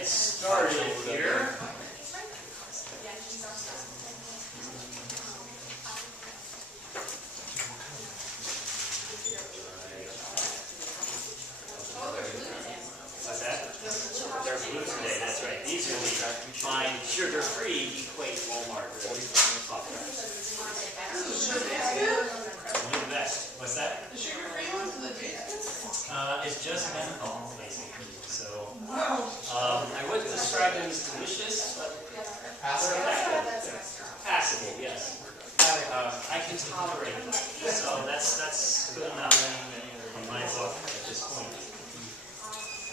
get started here. What's that? They're blue today, that's right. These will be fine, sugar-free, equate Walmart. Only the best. What's that? The sugar-free ones are the best. It's just menthol, basically. So, Wow. I wouldn't describe them as delicious, but passable, yes. I can tolerate them. So that's good enough in my book at this point.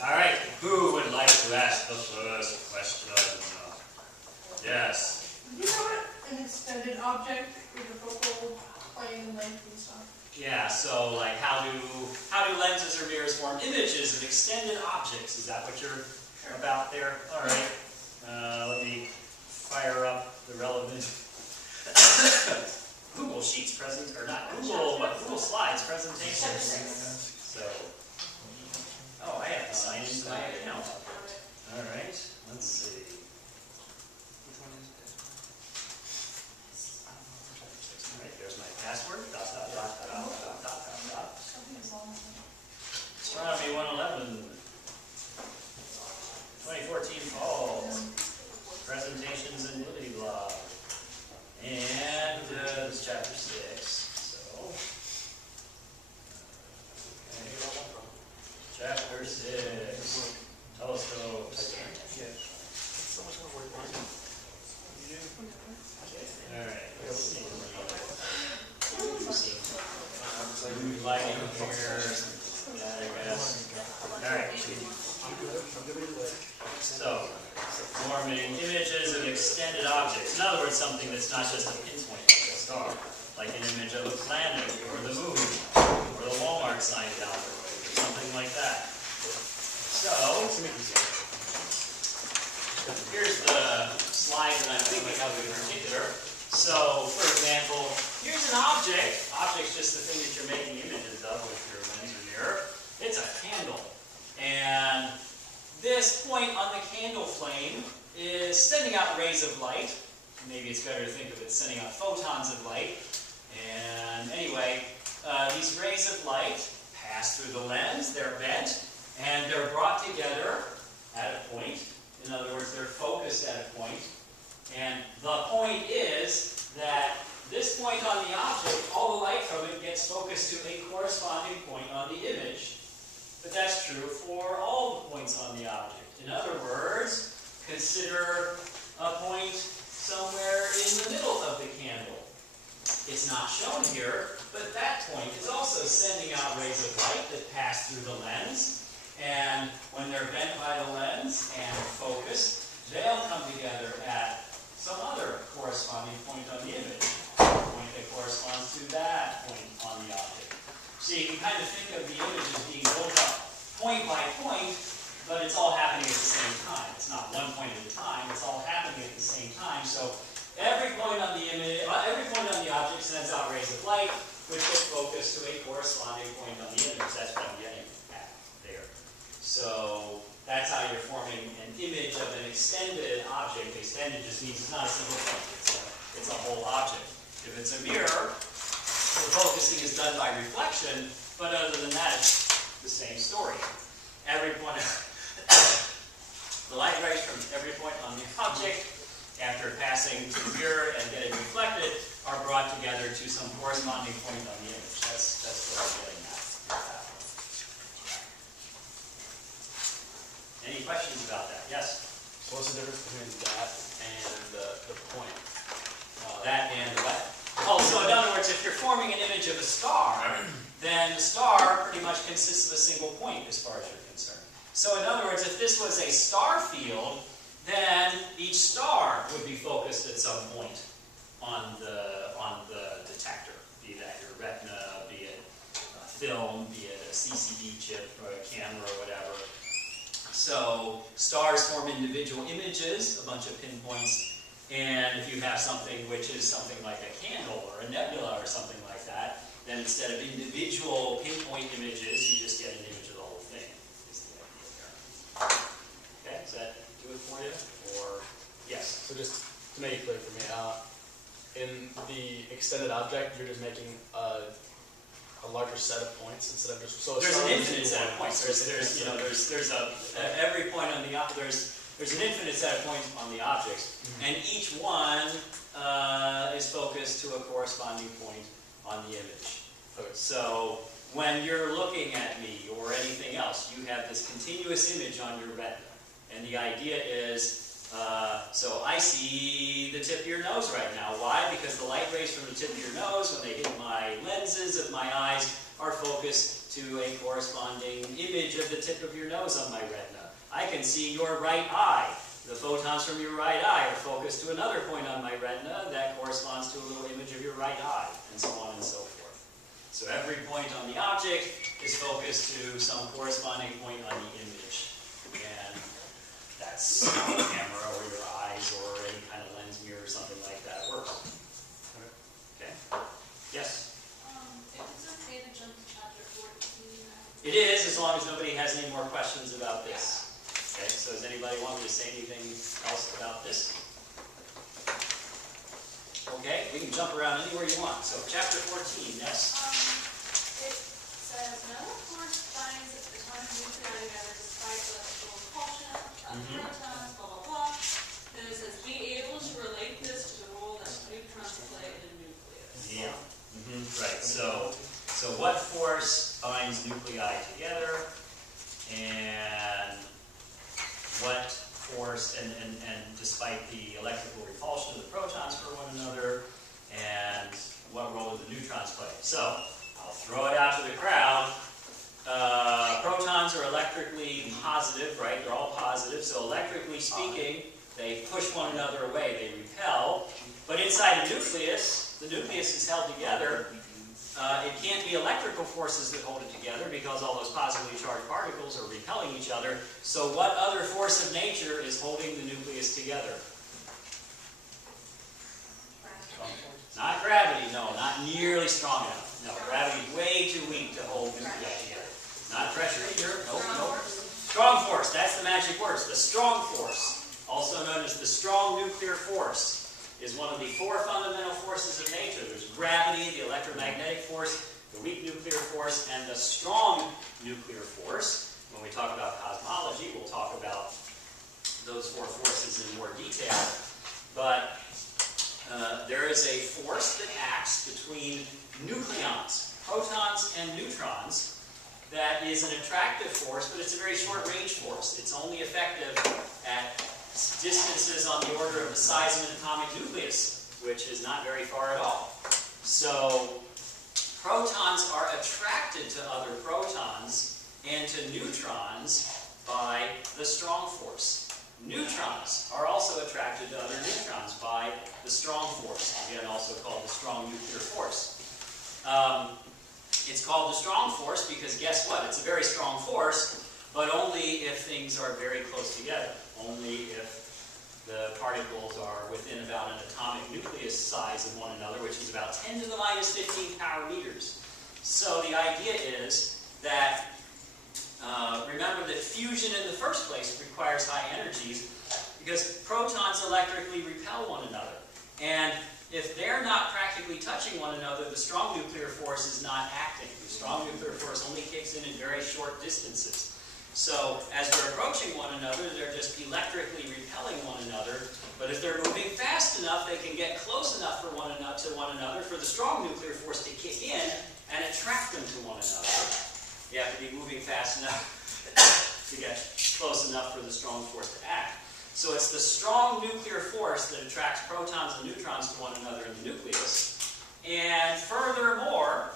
All right, who would like to ask the first question? Yes. You know what an extended object with a focal plane and length and stuff? Yeah, so like how do lenses or mirrors form images of extended objects? Is that what you're about there? All right. Let me fire up the relevant Google Sheets present, or not Google Slides presentation. So, oh, I have to sign into my account. All right. Let's see. All right. There's my password. Dot, dot, dot, dot, dot, dot, dot, dot. Astronomy 111. 2014 fall. Presentations and Ability blog. And it's chapter 6. So, okay. Chapter 6. Telescopes. Alright, let's see. Mood lighting here. I guess. Alright. So, forming images of extended objects. In other words, something that's not just a pinpoint like a star, like an image of a planet, or the moon, or the Walmart sign down the road, or something like that. So, here's the slide that I'm thinking of in particular. So, for example, here's an object. Object's just the thing that you're making images of with your lens or mirror. It's a candle. And this point on the candle flame is sending out rays of light. Maybe it's better to think of it sending out photons of light. And anyway, these rays of light pass through the lens, they're bent, and they're brought together at a point. In other words, they're focused at a point. And the point is that this point on the object, all the light from it gets focused to a corresponding point on the image. But that's true for all the points on the object. In other words, consider a point somewhere in the middle of the candle. It's not shown here, but that point is also sending out rays of light that pass through the lens. And when they're bent by the lens and focused, they'll come together at some other corresponding point on the image. A point that corresponds to that point on the object. So you can kind of think of the image as being built up point by point, but it's all happening at the same time. It's not one point at a time, it's all happening at the same time. So every point on the image, every point on the object sends out rays of light, which get focused to a corresponding point on the image. That's what I'm getting at there. So that's how you're forming an image of an extended object. Extended just means it's not a single point, it's a whole object. If it's a mirror, the focusing is done by reflection, but other than that, it's the same story. Every point, the light rays from every point on the object, after passing to the mirror and getting reflected, are brought together to some corresponding point on the image. That's what I'm getting at. Any questions about that? Yes? So what's the difference between that and the point? That and what? Oh, so in other words, if you're forming an image of a star, then the star pretty much consists of a single point as far as you're concerned. So in other words, if this was a star field, then each star would be focused at some point on the detector, be that your retina, be it a film, be it a CCD chip or a camera or whatever. So stars form individual images, a bunch of pinpoints. And if you have something which is something like a candle or a nebula or something like that, then instead of individual pinpoint images, you just get an image of the whole thing, is the idea there. Okay, is that extended object, you're just making a larger set of points instead of just so. There's an infinite set of points. There's every point on the there's an infinite set of points on the objects, and each one is focused to a corresponding point on the image. Okay. So when you're looking at me or anything else, you have this continuous image on your retina, and the idea is. So I see the tip of your nose right now. Why? Because the light rays from the tip of your nose, when they hit my lenses of my eyes, are focused to a corresponding image of the tip of your nose on my retina. I can see your right eye. The photons from your right eye are focused to another point on my retina that corresponds to a little image of your right eye, and so on and so forth. So every point on the object is focused to some corresponding point on the image. And that's how a camera or your eyes or any kind of lens mirror or something like that works. Okay? Yes? If it's okay to jump to chapter 14. It is, as long as nobody has any more questions about this. Okay, so does anybody want me to say anything else about this? Okay, we can jump around anywhere you want. So chapter 14, yes? It says, no force binds atomic nuclei together despite electrical repulsion of protons, blah, blah, blah. Then it says, be able to relate this to the role that neutrons play in a nucleus. Yeah. Right, so what force binds nuclei together, and what force, and despite the electrical repulsion of the protons for one another, and what role do the neutrons play? So, I'll throw it out to the crowd. Protons are electrically positive, right? They're all positive, so electrically speaking, they push one another away, they repel. But inside a nucleus, the nucleus is held together. It can't be electrical forces that hold it together because all those positively charged particles are repelling each other. So what other force of nature is holding the nucleus together? Not gravity, no, not nearly strong enough. No, gravity is way too weak to hold nuclei together. Not pressure either, nope, nope. Strong force, that's the magic words. The strong force, also known as the strong nuclear force, is one of the four fundamental forces of nature. There's gravity, the electromagnetic force, the weak nuclear force, and the strong nuclear force. When we talk about cosmology, we'll talk about those four forces in more detail. But there is a force that acts between nucleons, protons and neutrons, that is an attractive force, but it's a very short-range force. It's only effective at distances on the order of the size of an atomic nucleus, which is not very far at all. So protons are attracted to other protons and to neutrons by the strong force. Neutrons are also attracted to other neutrons by the strong force, again also called the strong nuclear force. It's called the strong force because guess what? It's a very strong force, but only if things are very close together. Only if the particles are within about an atomic nucleus size of one another, which is about 10 to the minus 15 power meters. So the idea is that, remember that fusion in the first place requires high energies because protons electrically repel one another. And if they're not practically touching one another, the strong nuclear force is not acting. The strong nuclear force only kicks in very short distances. So as they're approaching one another, they're just electrically repelling one another. But if they're moving fast enough, they can get close enough to one another for the strong nuclear force to kick in and attract them to one another. You have to be moving fast enough to get close enough for the strong force to act. So it's the strong nuclear force that attracts protons and neutrons to one another in the nucleus. And furthermore,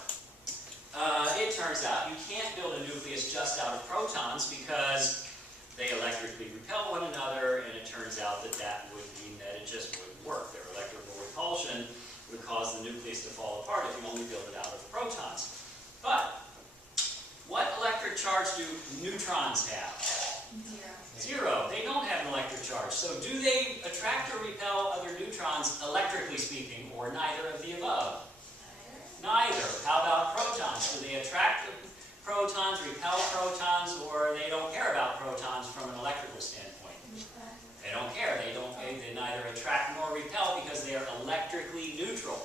it turns out you can't build a nucleus just out of protons because they electrically repel one another, and it turns out that that would mean that it just wouldn't work. Their electrical repulsion would cause the nucleus to fall apart if you only build it out of protons. But what electric charge do neutrons have? Zero. They don't have an electric charge. So do they attract or repel other neutrons, electrically speaking, or neither of the above? Neither. How about protons? Do they attract protons, repel protons, or they don't care about protons from an electrical standpoint? They don't care. They neither attract nor repel because they are electrically neutral.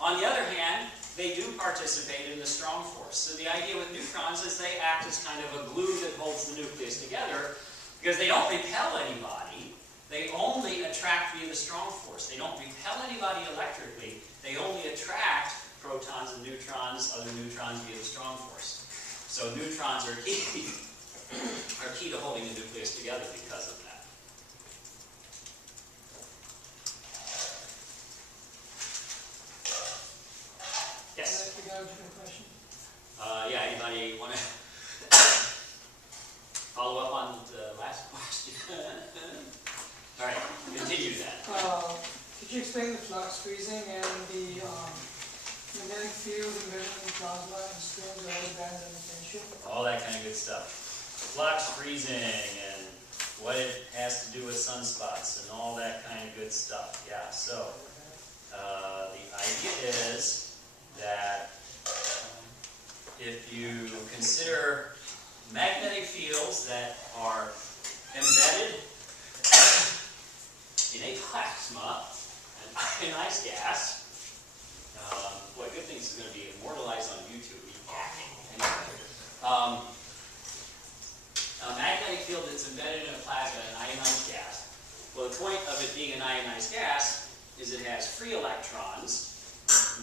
On the other hand, they do participate in the strong force. So the idea with neutrons is they act as kind of a glue that holds the nucleus together, because they don't repel anybody, they only attract via the strong force. They don't repel anybody electrically, they only attract protons and neutrons, other neutrons via the strong force. So neutrons are key to holding the nucleus together because of that. Yes? Can I ask you a question? Yeah, anybody want to follow up on the last question? All right, continue that. Could you explain the flux freezing and the magnetic field embedded in the plasma and strings or other bands and potential? All that kind of good stuff. Flux freezing and what it has to do with sunspots and all that kind of good stuff. Yeah, so the idea is that if you consider magnetic fields that are embedded in a plasma, an ionized gas, boy, good thing this is going to be immortalized on YouTube. A magnetic field that's embedded in a plasma, an ionized gas. Well, the point of it being an ionized gas is it has free electrons,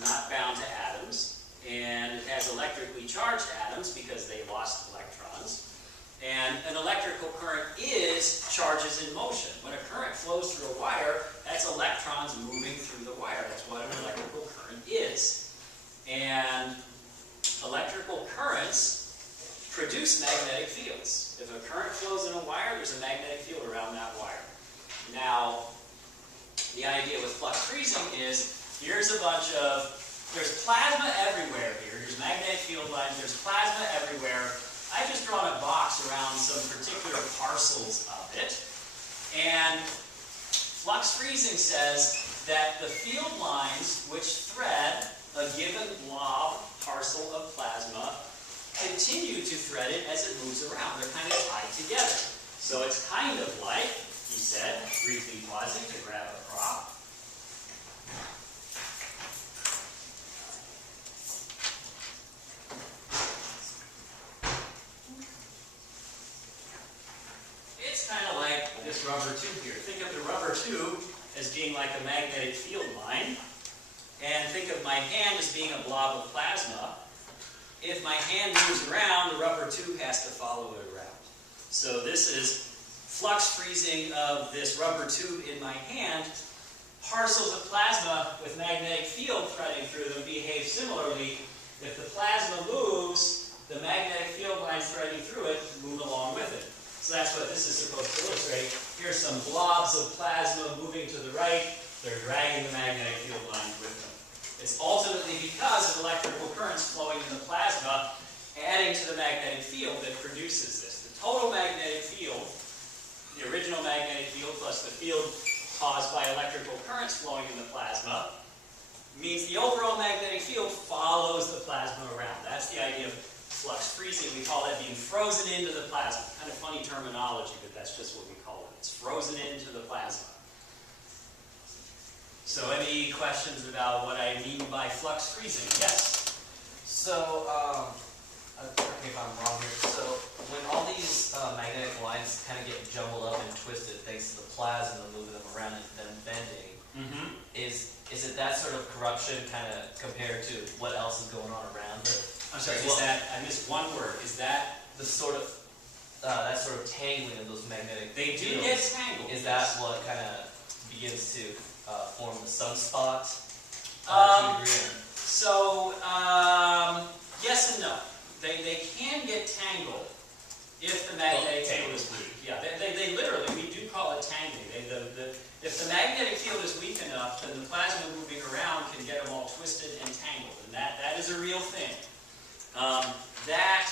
not bound to atoms, and it has electrically charged atoms because they lost electrons. And an electrical current is charges in motion. When a current flows through a wire, that's electrons moving through the wire. That's what an electrical current is. And electrical currents produce magnetic fields. If a current flows in a wire, there's a magnetic field around that wire. Now, the idea with flux freezing is, here's a bunch of, there's plasma everywhere here. Here's magnetic field lines, there's plasma everywhere. I've just drawn a box around some particular parcels of it. And flux freezing says that the field lines which thread a given blob parcel of plasma continue to thread it as it moves around. They're kind of tied together. So it's kind of like, he said, briefly pausing to grab a prop. It's kind of like this rubber tube here. Think of the rubber tube as being like a magnetic field line. And think of my hand as being a blob of plasma. If my hand moves around, the rubber tube has to follow it around. So this is flux freezing of this rubber tube in my hand. Parcels of plasma with magnetic field threading through them behave similarly. If the plasma moves, the magnetic field lines threading through it move along with it. So that's what this is supposed to illustrate. Here's some blobs of plasma moving to the right. They're dragging the magnetic field lines with them. It's ultimately because of electrical currents flowing in the plasma, adding to the magnetic field that produces this. The total magnetic field, the original magnetic field plus the field caused by electrical currents flowing in the plasma, means the overall magnetic field follows the plasma around. That's the idea of flux freezing. We call that being frozen into the plasma. Kind of funny terminology, but that's just what we call it. It's frozen into the plasma. So any questions about what I mean by flux freezing? Yes? So, correct me if I'm wrong here. So, when all these magnetic lines kind of get jumbled up and twisted thanks to the plasma moving them around and them bending, is it that sort of corruption kind of compared to what else is going on around it? I'm sorry, is that, I missed one word, is that? The sort of, that sort of tangling of those magnetic They do fields, get tangled. is that what kind of begins to form the sunspot? So, yes and no. They can get tangled if the magnetic field is weak. Yeah, they literally, we do call it tangling. If the magnetic field is weak enough, then the plasma moving around can get them all twisted and tangled. And that is a real thing. That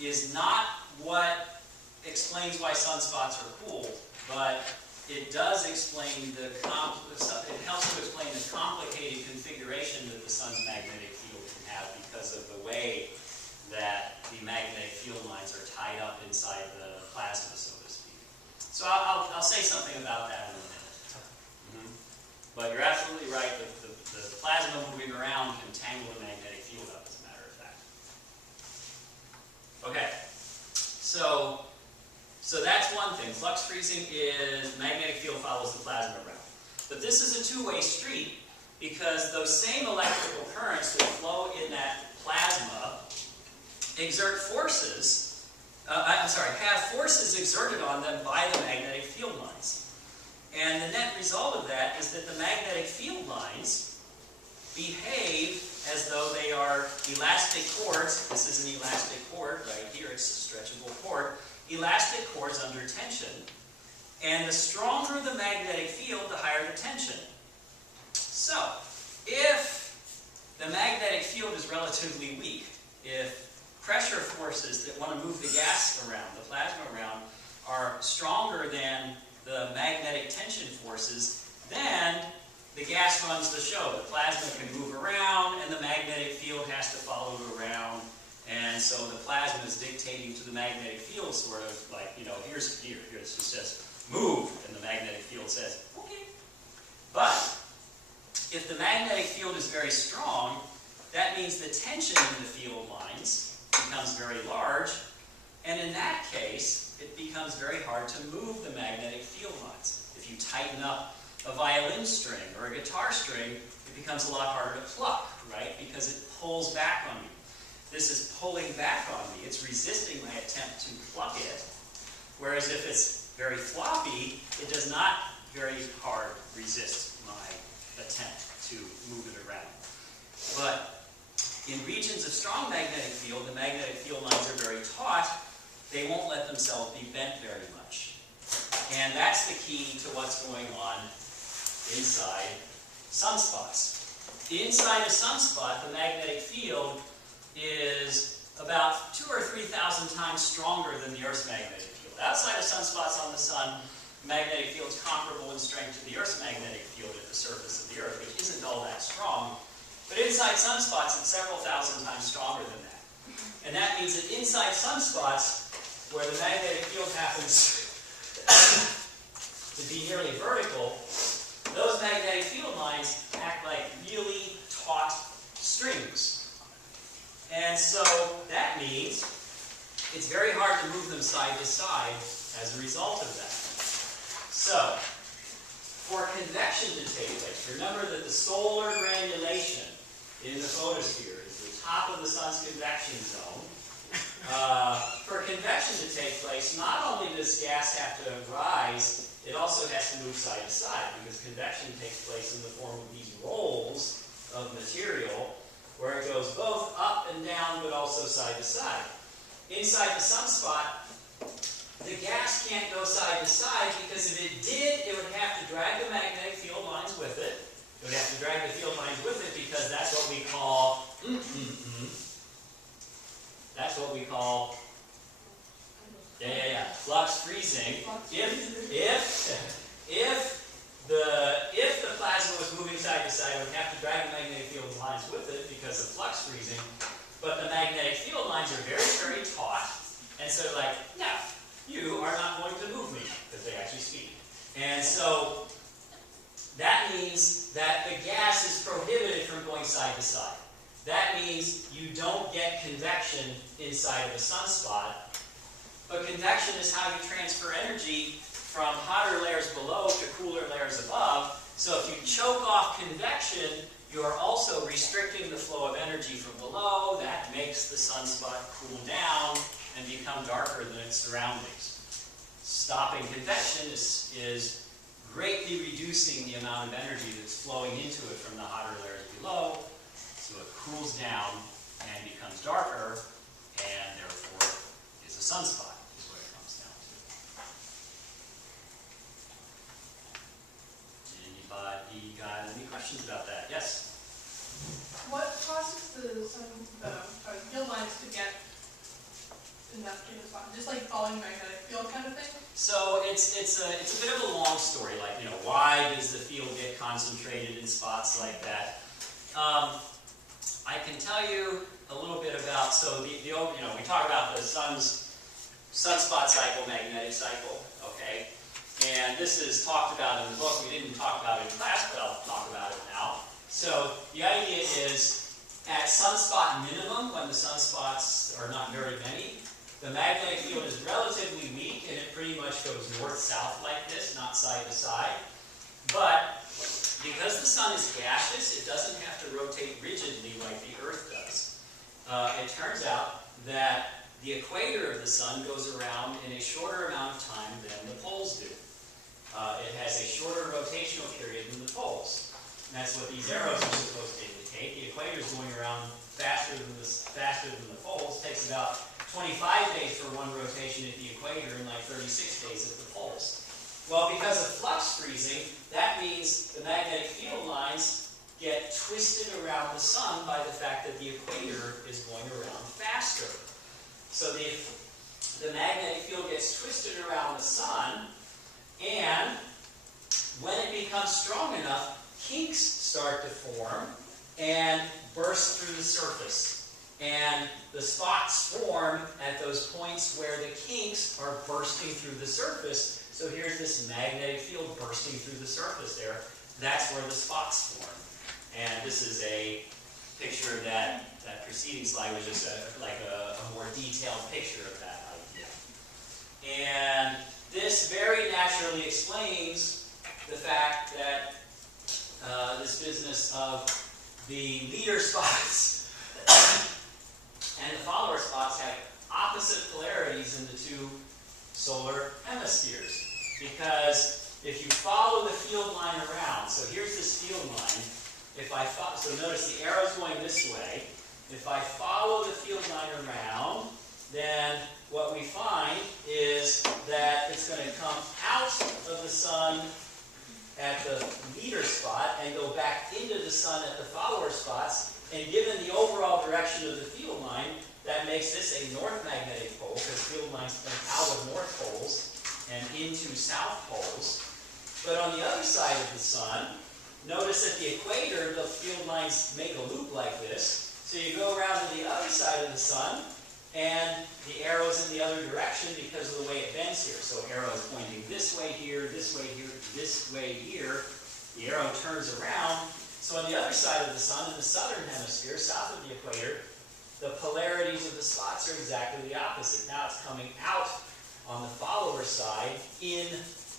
is not what explains why sunspots are cool, but it does explain it helps to explain the complicated configuration that the sun's magnetic field can have because of the way that the magnetic field lines are tied up inside the plasma, so to speak. So I'll say something about that in a minute. But you're absolutely right, the plasma moving around can tangle the magnetic field up, as a matter of fact. Okay, so that's one thing. Flux freezing is magnetic field follows the plasma around. But this is a two-way street because those same electrical currents that flow in that plasma exert forces, have forces exerted on them by the magnetic field lines. And the net result of that is that the magnetic field lines behave as though they are elastic cords. This is an elastic cord right here. It's a stretchable cord. Elastic cords under tension. And the stronger the magnetic field, the higher the tension. So, if the magnetic field is relatively weak, if pressure forces that want to move the gas around, the plasma around, are stronger than the magnetic tension forces, then the gas runs the show. The plasma can move around, and the magnetic field has to follow it around. And so the plasma is dictating to the magnetic field, sort of like, here it just says, move, and the magnetic field says, okay. But if the magnetic field is very strong, that means the tension in the field lines becomes very large, and in that case, it becomes very hard to move the magnetic field lines. If you tighten up a violin string or a guitar string, it becomes a lot harder to pluck, right? Because it pulls back on you. This is pulling back on me. It's resisting my attempt to pluck it. Whereas if it's very floppy, it does not very hard resist my attempt to move it around. But in regions of strong magnetic field, the magnetic field lines are very taut. They won't let themselves be bent very much. And that's the key to what's going on inside sunspots. Inside a sunspot, the magnetic field is about 2,000 or 3,000 times stronger than the Earth's magnetic field. Outside of sunspots on the sun, the magnetic field is comparable in strength to the Earth's magnetic field at the surface of the Earth, which isn't all that strong. But inside sunspots, it's several thousand times stronger than that. And that means that inside sunspots, where the magnetic field happens to be nearly vertical, those magnetic field lines act like really taut strings. And so that means it's very hard to move them side to side as a result of that. So, for convection to take place, remember that the solar granulation in the photosphere is the top of the sun's convection zone. For convection to take place, not only does gas have to rise, it also has to move side to side, because convection takes place in the form of these rolls of material, where it goes both up and down, but also side to side. Inside the sunspot, the gas can't go side to side, because if it did, it would have to drag the magnetic field lines with it. It would have to drag the field lines with it, because that's what we call flux freezing. If the plasma was moving side to side, it would have to drag the magnetic field lines with it because of flux freezing. But the magnetic field lines are very, very taut, and so like, no, you are not going to move me, because they actually speak. And so that means that the gas is prohibited from going side to side. That means you don't get convection inside of a sunspot. But convection is how you transfer energy from hotter layers below to cooler layers above. So if you choke off convection, you are also restricting the flow of energy from below. That makes the sunspot cool down and become darker than its surroundings. Stopping convection is greatly reducing the amount of energy that's flowing into it from the hotter layers below. So it cools down and becomes darker, and therefore is a sunspot, is what it comes down to. Anybody got any questions about that? Yes? What causes the field lines to get in that kind of spot? Just like following magnetic field kind of thing? So it's a bit of a long story. Like, why does the field get concentrated in spots like that? I can tell you a little bit about, we talk about the sunspot cycle, magnetic cycle, okay? And this is talked about in the book. We didn't talk about it in class, but I'll talk about it now. So the idea is at sunspot minimum, when the sunspots are not very many, the magnetic field is relatively weak and it pretty much goes north-south like this, not side to side. But because the sun is gaseous, it doesn't have to rotate rigidly like the Earth does. It turns out that the equator of the sun goes around in a shorter amount of time than the poles do. It has a shorter rotational period than the poles. And that's what these arrows are supposed to indicate. The equator is going around faster than the poles. It takes about 25 days for one rotation at the equator and like 36 days at the poles. Well, because of flux freezing, that means the magnetic field lines get twisted around the sun by the fact that the equator is going around faster. So the magnetic field gets twisted around the sun, and when it becomes strong enough, kinks start to form and burst through the surface. And the spots form at those points where the kinks are bursting through the surface. So here's this magnetic field bursting through the surface there. That's where the spots form. And this is a picture of that preceding slide was just a more detailed picture of that idea. And this very naturally explains the fact that this business of the leader spots and the follower spots have opposite polarities in the two solar hemispheres. Because if you follow the field line around, so here's this field line, so notice the arrow's going this way. If I follow the field line around, then what we find is that it's going to come out of the sun at the leader spot and go back into the sun at the follower spots. And given the overall direction of the field line, that makes this a north magnetic pole, because field lines come out of north poles and into south poles. But on the other side of the sun, notice at the equator, the field lines make a loop like this. So you go around to the other side of the sun, and the arrow's in the other direction because of the way it bends here. So arrow's pointing this way here, this way here, this way here. The arrow turns around. So on the other side of the sun, in the southern hemisphere, south of the equator, the polarities of the spots are exactly the opposite. Now it's coming out on the follower side, in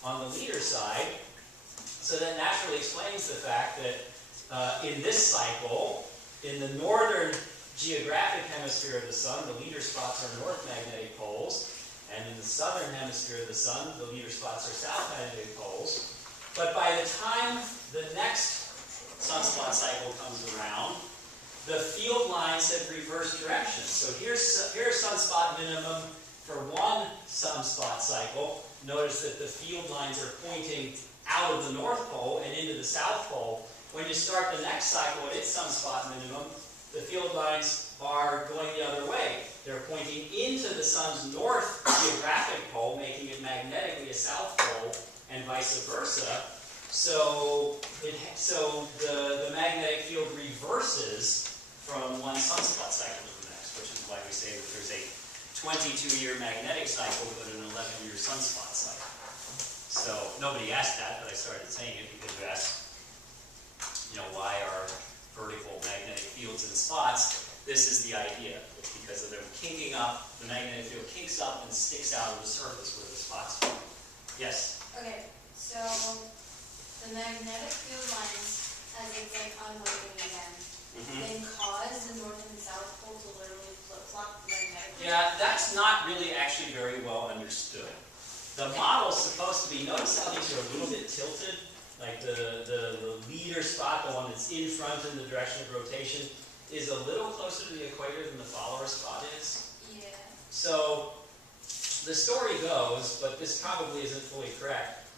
on the leader side. So that naturally explains the fact that in this cycle, in the northern geographic hemisphere of the sun, the leader spots are north magnetic poles, and in the southern hemisphere of the sun, the leader spots are south magnetic poles. But by the time the next sunspot cycle comes around, the field lines have reversed direction. So here's sunspot minimum for one sunspot cycle. Notice that the field lines are pointing out of the North Pole and into the South Pole. When you start the next cycle at its sunspot minimum, the field lines are going the other way. They're pointing into the sun's north geographic pole, making it magnetically a south pole, and vice versa. So the magnetic field reverses from one sunspot cycle to the next, which is why we say that there's a 22-year magnetic cycle but an 11-year sunspot cycle. So nobody asked that, but I started saying it because you asked, why are vertical magnetic fields in spots? This is the idea. It's because of them kinking up, the magnetic field kinks up and sticks out of the surface where the spots are. Yes? Okay, so the magnetic field lines, as it's like unloading again, then cause the north and south pole to literally flip-flop magnetically? Yeah, that's not really actually very well understood. The model's supposed to be, notice how these are a little bit tilted? Like the leader spot, the one that's in front in the direction of rotation, is a little closer to the equator than the follower spot is. Yeah. So the story goes, but this probably isn't fully correct.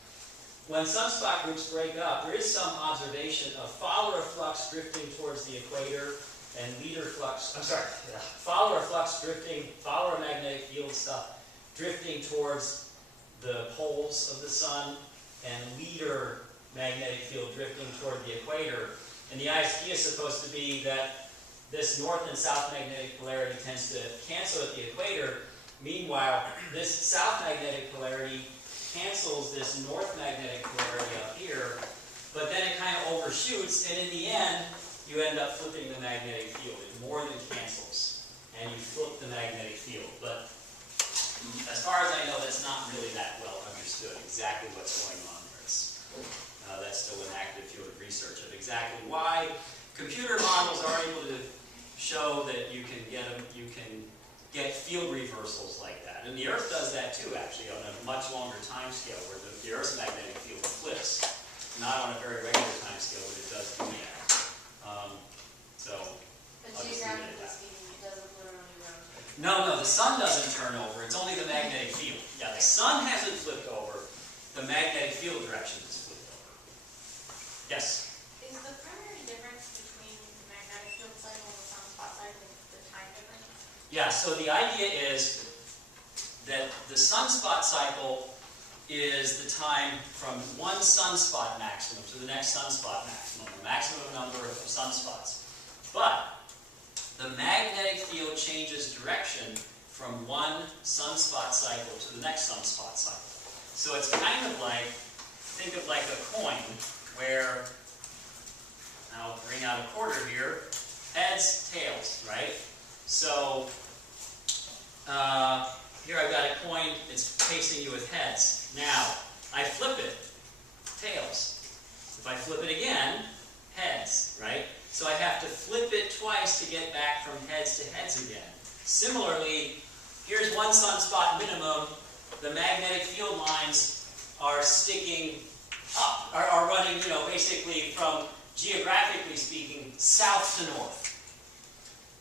When sunspot groups break up, there is some observation of follower flux drifting towards the equator and follower flux drifting, follower magnetic field stuff drifting towards the poles of the sun, and leader magnetic field drifting toward the equator. And the idea is supposed to be that this north and south magnetic polarity tends to cancel at the equator. Meanwhile, this south magnetic polarity cancels this north magnetic polarity up here, but then it kind of overshoots, and in the end, you end up flipping the magnetic field. It more than cancels, and you flip the magnetic field. But as far as I know, that's not really that well understood, exactly what's going on there. That's still an active field of research of exactly why computer models are able to show that you can get field reversals like that. And the Earth does that too, actually, on a much longer time scale, where the Earth's magnetic field flips. Not on a very regular time scale, but it does do that. But I'll just leave it at geographically that. speaking, it doesn't literally rotate. No, the sun doesn't turn over. It's only the magnetic field. Yeah, the sun hasn't flipped over. The magnetic field direction is flipped over. Yes? Is the primary difference between the magnetic field cycle and the sunspot cycle the time difference? Yeah, so the idea is that the sunspot cycle is the time from one sunspot maximum to the next sunspot maximum, the maximum number of sunspots. But the magnetic field changes direction from one sunspot cycle to the next sunspot cycle. So it's kind of like, think of like a coin where, I'll bring out a quarter here, heads, tails, right? So here I've got a coin, it's facing you with heads. Now, I flip it, tails. If I flip it again, heads, right? So I have to flip it twice to get back from heads to heads again. Similarly, here's one sunspot minimum. The magnetic field lines are sticking up, are running, basically from, geographically speaking, south to north.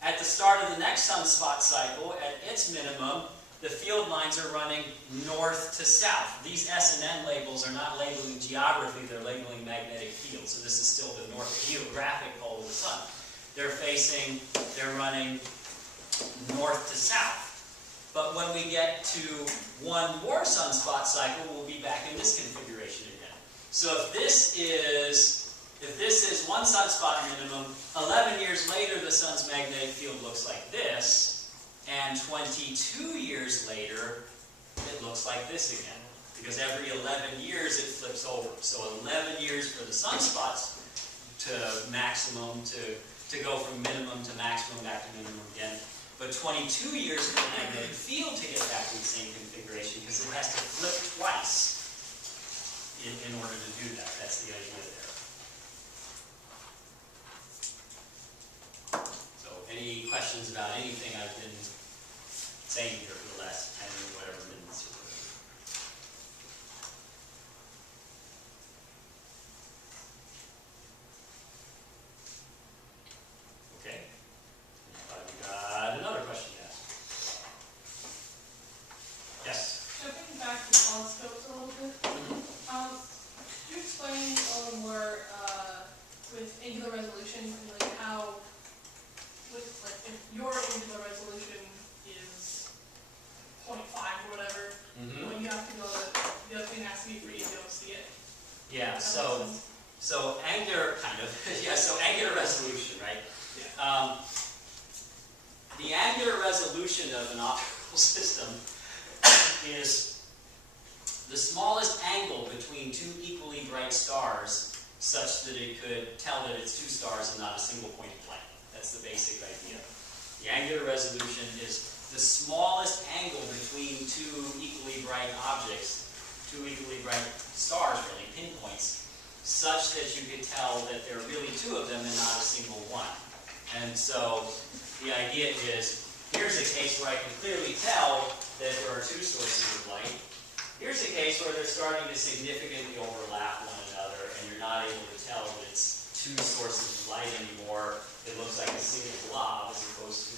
At the start of the next sunspot cycle, at its minimum, the field lines are running north to south. These S and N labels are not labeling geography, they're labeling magnetic field. So this is still the north geographic pole of the sun. They're running north to south. But when we get to one more sunspot cycle, we'll be back in this configuration again. So if this is one sunspot minimum, 11 years later the sun's magnetic field looks like this. And 22 years later, it looks like this again. Because every 11 years it flips over. So 11 years for the sunspots to maximum, to go from minimum to maximum, back to minimum again. But 22 years for the magnetic field to get back to the same configuration, because it has to flip twice in order to do that. That's the idea there. So any questions about anything I've been saying here for the last 10 or whatever minutes? Okay. I've got another question to ask. Yes? Jumping back to telescopes a little bit, could you explain a little more with angular resolution, like how, if your angular resolution is 0.5 or whatever, when you have to go, the other thing has to be for you to be able to see it. Yeah, Does that make sense? so angular, kind of, yeah, so angular resolution, right? Yeah. The angular resolution of an optical system is the smallest angle between two equally bright stars such that it could tell that it's two stars and not a single point of light. That's the basic idea. The angular resolution is the smallest angle between two equally bright objects, two equally bright stars, really, pinpoints, such that you could tell that there are really two of them and not a single one. And so the idea is, here's a case where I can clearly tell that there are two sources of light. Here's a case where they're starting to significantly overlap one another, and you're not able to tell that it's two sources of light anymore. It looks like a single blob as opposed to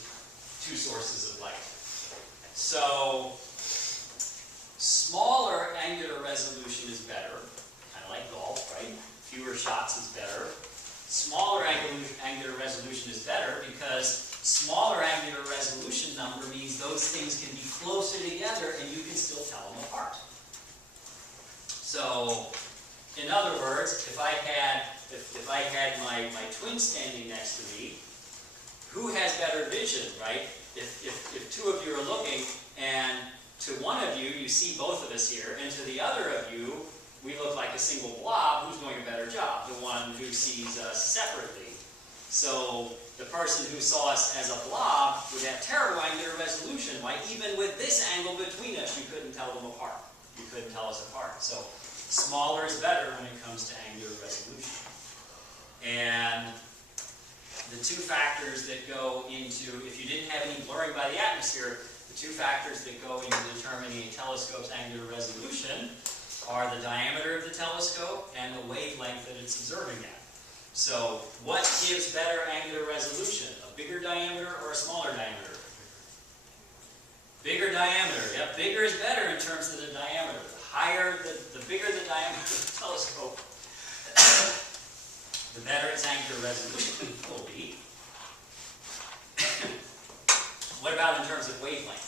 two sources of light. So, smaller angular resolution is better, kind of like golf, right? Fewer shots is better. Smaller angular resolution is better because smaller angular resolution number means those things can be closer together and you can still tell them apart. So, in other words, if I had my twin standing next to me, who has better vision, right? If two of you are looking and to one of you, you see both of us atmosphere, and to the other of you, we look like a single blob. Who's doing a better job? The one who sees us separately. So the person who saw us as a blob would have terrible angular resolution. Why, even with this angle between us, you couldn't tell them apart. You couldn't tell us apart. So smaller is better when it comes to angular resolution. And the two factors that go into, if you didn't have any blurring by the atmosphere, the two factors that go into determining a telescope's angular resolution are the diameter of the telescope and the wavelength that it's observing at. So what gives better angular resolution? A bigger diameter or a smaller diameter? Bigger diameter. Yep, bigger is better in terms of the diameter. The bigger the diameter of the telescope, the better its angular resolution will be. What about in terms of wavelength?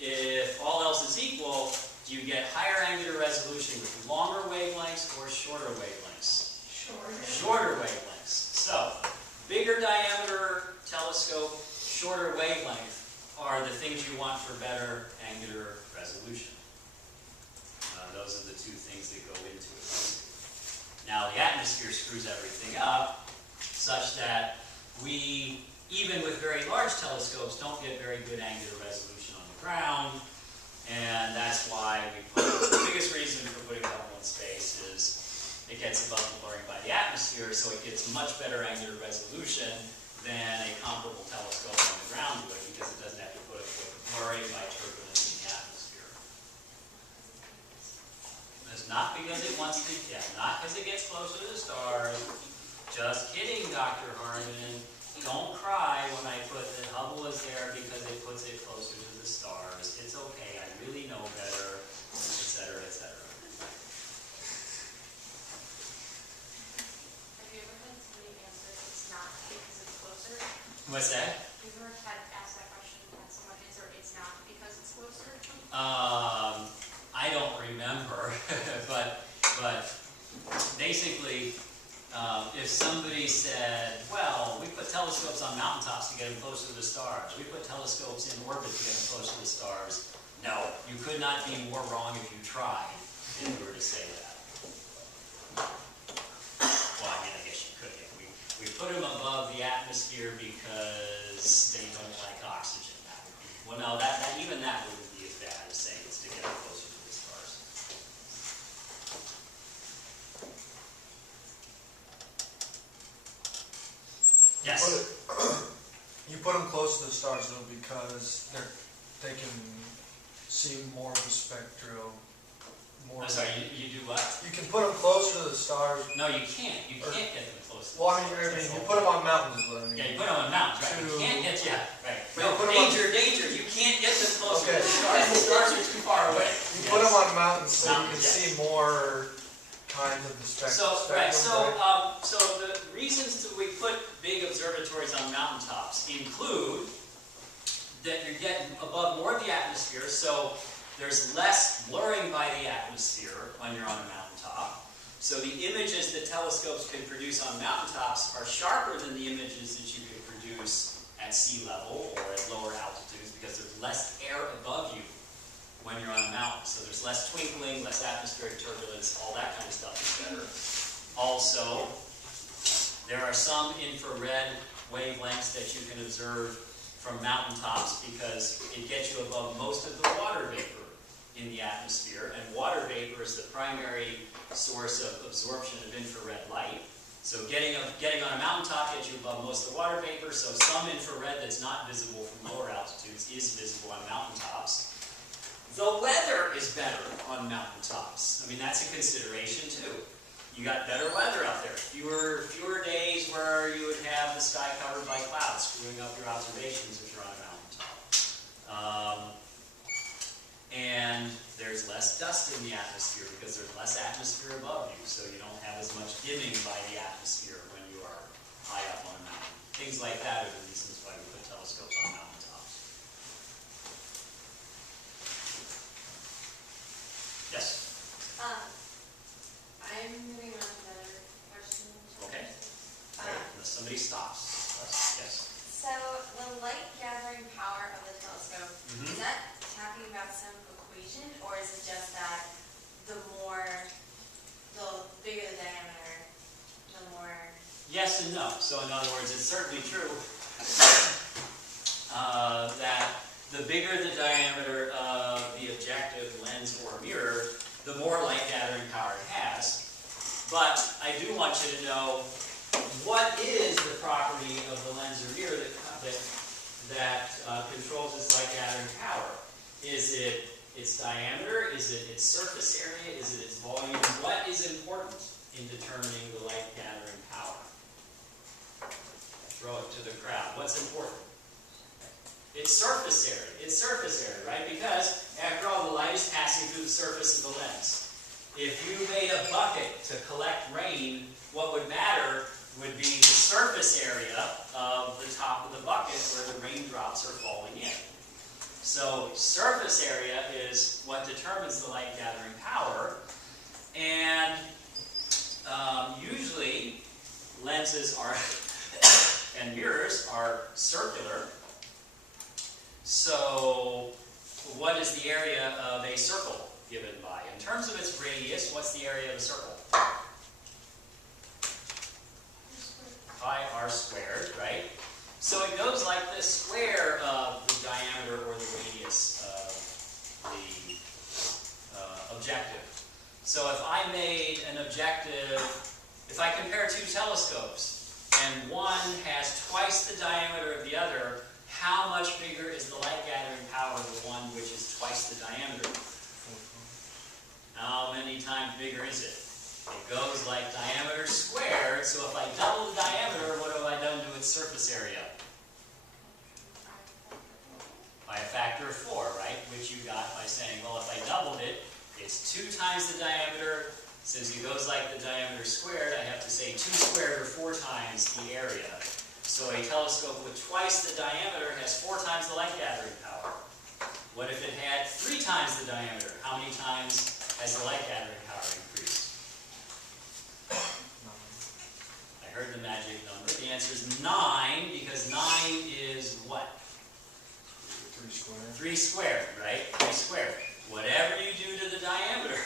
If all else is equal, do you get higher angular resolution with longer wavelengths or shorter wavelengths? Shorter wavelengths. So, bigger diameter telescope, shorter wavelength are the things you want for better angular resolution. Those are the two things that go into it. Now, the atmosphere screws everything up such that we, even with very large telescopes, don't get very good angular resolution on the ground. And that's why the biggest reason for putting Hubble in space is it gets above the blurring by the atmosphere, so it gets much better angular resolution than a comparable telescope on the ground would, because it doesn't have to put up with blurring by turbulence in the atmosphere. It's not because it wants to, not because it gets closer to the stars. Just kidding, Dr. Harmon. Don't cry when I put that Hubble is there because it puts it closer to the stars. It's okay, I really know better, etc., etc. Have you ever had somebody answer it's not because it's closer? What's that? Have you ever had asked that question and had someone answer it's not because it's closer? I don't remember, but basically, if somebody said, well, we put telescopes on mountaintops to get them closer to the stars, we put telescopes in orbit to get them closer to the stars, no, you could not be more wrong if you tried, if you were to say that. Well, I mean, I guess you could. We put them above the atmosphere because they don't like oxygen. That would be, well, no, even that wouldn't be as bad as saying it's to get them closer to the stars. Yes? You put them close to the stars though because they can see more of the spectrum. More. I'm sorry, you do what? You can put them closer to the stars. No, you can't. You can't get them close to the Well, stars. you put them on mountains, is what I mean. Yeah, you put them on mountains, right? You can't get, right. But No, you put 'em on- danger, you can't get them closer to Okay. the stars. The stars are too far away. You put them on mountains so you Mountains, can yes. see more kinds of the spectrum. So the reasons that we put big observatories on mountaintops include that you're getting above more of the atmosphere, so there's less blurring by the atmosphere when you're on a mountaintop. So the images that telescopes can produce on mountaintops are sharper than the images that you could produce at sea level or at lower altitudes because there's less air above you when you're on a mountain. So there's less twinkling, less atmospheric turbulence, all that kind of stuff is better. Also, there are some infrared wavelengths that you can observe from mountaintops because it gets you above most of the water vapor in the atmosphere, and water vapor is the primary source of absorption of infrared light. So getting on a mountaintop gets you above most of the water vapor, so some infrared that's not visible from lower altitudes is visible on mountaintops. The weather is better on mountaintops. I mean, that's a consideration too. You got better weather out there. Fewer days where you would have the sky covered by clouds, screwing up your observations if you're on a mountaintop. And there's less dust in the atmosphere because there's less atmosphere above you, so you don't have as much dimming by the atmosphere when you are high up on a mountain. Things like that are the reasons why we put telescopes on mountaintops. Yes? I'm moving on to another question. Okay. Unless somebody stops. Yes. So the light gathering power of the telescope, Mhm. is that talking about some equation equation, or is it just that the bigger the diameter, the more? Yes and no. So in other words, it's certainly true that the bigger the diameter of the objective lens or mirror, the more light gathering power it has. But I do want you to know what is the property of the lens or mirror that controls its light gathering power. Is it its diameter? Is it its surface area? Is it its volume? What is important in determining the light gathering power? Throw it to the crowd. What's important? It's surface area. It's surface area, right? Because, after all, the light is passing through the surface of the lens. If you made a bucket to collect rain, what would matter would be the surface area of the top of the bucket where the raindrops are falling in. So, surface area is what determines the light gathering power. And usually, lenses are and mirrors are circular. So, what is the area of a circle given by? In terms of its radius, what's the area of a circle? Pi r squared, right? So it goes like the square of the diameter or the radius of the objective. So if I made an objective, if I compare two telescopes, and one has twice the diameter of the other, how much bigger is the light gathering power of the one which is twice the diameter? How many times bigger is it? It goes like diameter squared, so if I double the diameter, what have I done to its surface area? By a factor of 4, right? Which you got by saying, well, if I doubled it, it's 2 times the diameter. Since it goes like the diameter squared, I have to say 2 squared or 4 times the area. So a telescope with twice the diameter has 4 times the light gathering power. What if it had 3 times the diameter? How many times has the light gathering power increased? I heard the magic number. The answer is 9, because 9 is what? 3 squared. 3 squared, right? 3 squared. Whatever you do to the diameter,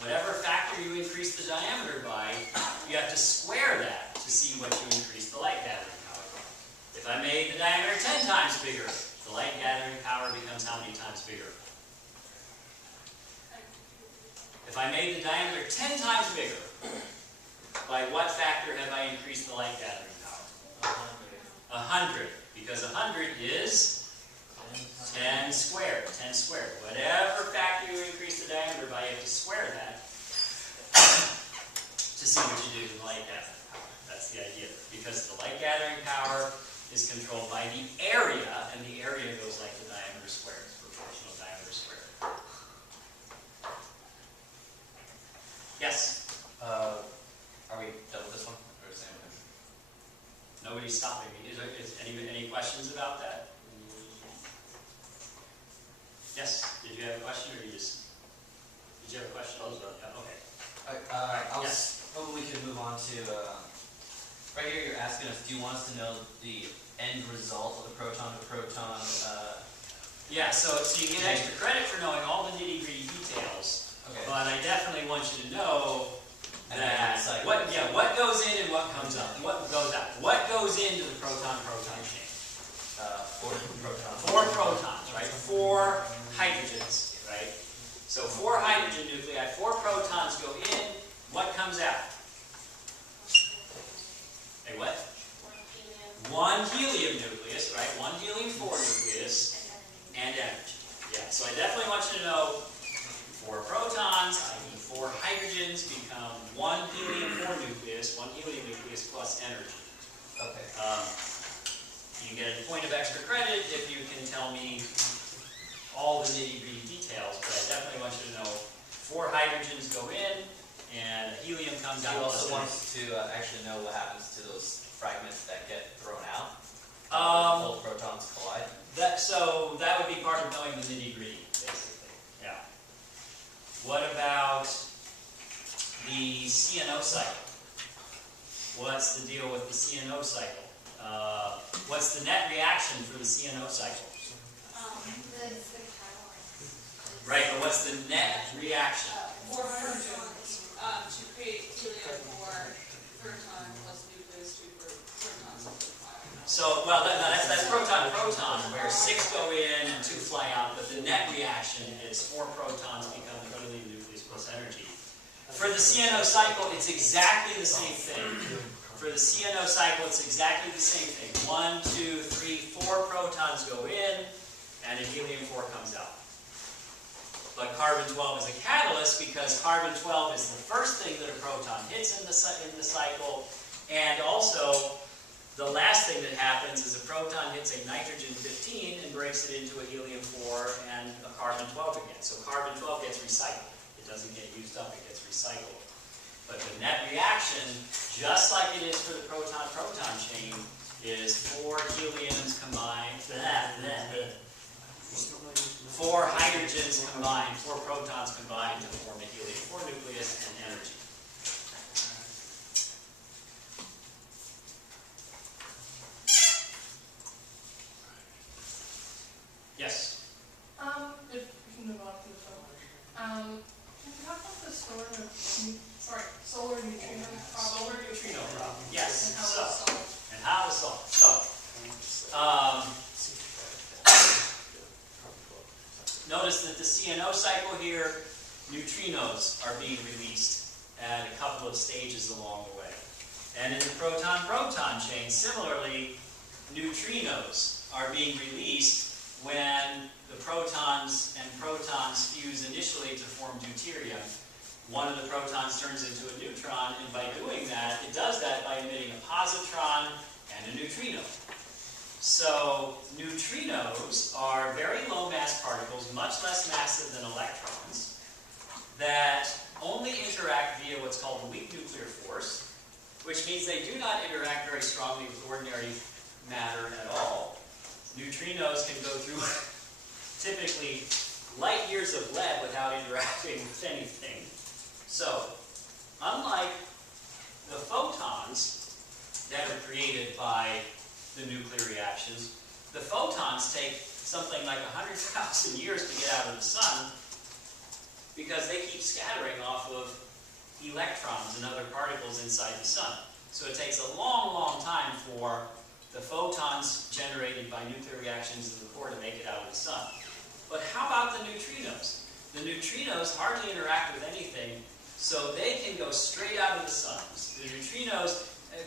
whatever factor you increase the diameter by, you have to square that to see what you increase the light gathering power by. If I made the diameter 10 times bigger, the light gathering power becomes how many times bigger? If I made the diameter 10 times bigger, by what factor have I increased the light gathering power? 100. Because 100 is 10 squared. 10 squared. Whatever factor you increase the diameter by, you have to square that to see what you do to the light gathering power. That's the idea. Because the light gathering power is controlled by the area, and the area goes like the diameter squared. It's proportional diameter squared. Yes? Are we done with this one? Or is anyone? Nobody's stopping me. Is any questions about that? Yes? Did you have a question, or did you have a question? Yeah, okay. Hoping we could move on to, right here you're asking us, do you want us to know the end result of the proton-to-proton? Yeah, so you get extra credit for knowing all the nitty-gritty details, Okay. but I definitely want you to know And that then what goes in and what comes up, what goes out. What goes into the proton-proton chain? 4 protons. 4 protons, right? 4 hydrogens, right? So 4 hydrogen nuclei, 4 protons go in. What comes out? A what? 1 helium nucleus, right? 1 helium-4 nucleus and energy. Yeah, so I definitely want you to know 4 protons, i.e. 4 hydrogens, become 1 helium-4 nucleus, 1 helium nucleus plus energy. Okay. You get a point of extra credit if you can tell me all the nitty-gritty details, but I definitely want you to know 4 hydrogens go in, and helium comes Do out. you also plus want energy. us to actually know what happens to those fragments that get thrown out? Both protons collide? So that would be part of knowing the nitty-gritty, basically. Yeah. What about the CNO cycle? What's the deal with the CNO cycle? What's the net reaction for the CNO cycle? The Right, but what's the net reaction? 4 protons, to create helium for proton plus nucleus 2 protons of the fire. So, well, that's proton-proton, where 6 go in and 2 fly out, but the net reaction is 4 protons become the helium nucleus plus energy. For the CNO cycle, it's exactly the same thing. For the CNO cycle, it's exactly the same thing. 1, 2, 3, 4 protons go in, and a helium-4 comes out. But carbon-12 is a catalyst because carbon-12 is the first thing that a proton hits in the cycle, and also the last thing that happens is a proton hits a nitrogen-15 and breaks it into a helium-4 and a carbon-12 again. So carbon-12 gets recycled. It doesn't get used up, it gets recycled. But the net reaction, just like it is for the proton-proton chain, is 4 heliums combined, 4 hydrogens combined, 4 protons combined to form a helium-4 nucleus and energy. Yes? If we can move on to the phone. Can you talk about the solar neutrino problem? Solar neutrino problem, yes. And how it's solved? And how to solve it. So, notice that the CNO cycle here, neutrinos are being released at a couple of stages along the way. And in the proton-proton chain, similarly, neutrinos are being released when the protons and protons fuse initially to form deuterium. One of the protons turns into a neutron, and by doing that, it does that by emitting a positron and a neutrino. So neutrinos are very low mass particles, much less massive than electrons, that only interact via what's called weak nuclear force, which means they do not interact very strongly with ordinary matter at all. Neutrinos can go through typically light years of lead without interacting with anything. So, unlike the photons that are created by the nuclear reactions, the photons take something like 100,000 years to get out of the sun because they keep scattering off of electrons and other particles inside the sun. So it takes a long, long time for the photons generated by nuclear reactions in the core to make it out of the sun. But how about the neutrinos? The neutrinos hardly interact with anything, so they can go straight out of the sun. The neutrinos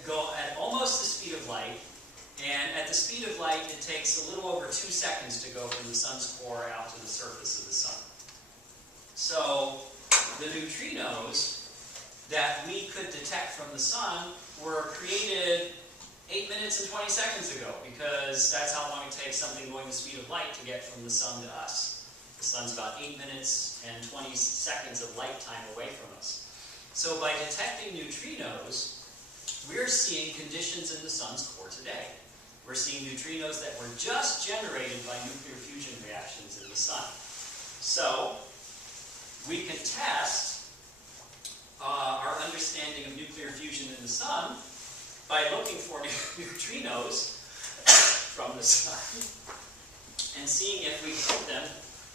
go at almost the speed of light, and at the speed of light, it takes a little over 2 seconds to go from the sun's core out to the surface of the sun. So the neutrinos that we could detect from the sun were created 8 minutes and 20 seconds ago, because that's how long it takes something going the speed of light to get from the sun to us. The sun's about 8 minutes and 20 seconds of light time away from us. So by detecting neutrinos, we're seeing conditions in the sun's core today. We're seeing neutrinos that were just generated by nuclear fusion reactions in the sun. So we can test our understanding of nuclear fusion in the sun by looking for neutrinos from the sun and seeing if we hit them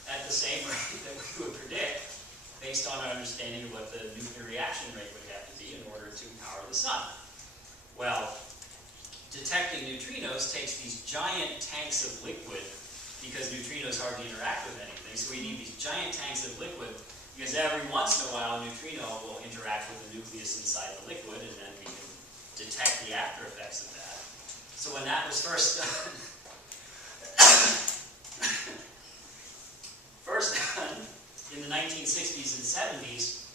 at the same rate that we would predict based on our understanding of what the nuclear reaction rate would have to be in order to power the sun. Well, detecting neutrinos takes these giant tanks of liquid, because neutrinos hardly interact with anything, so we need these giant tanks of liquid, because every once in a while a neutrino will interact with the nucleus inside the liquid, and then we can detect the after effects of that. So when that was first done, in the 1960s and 70s,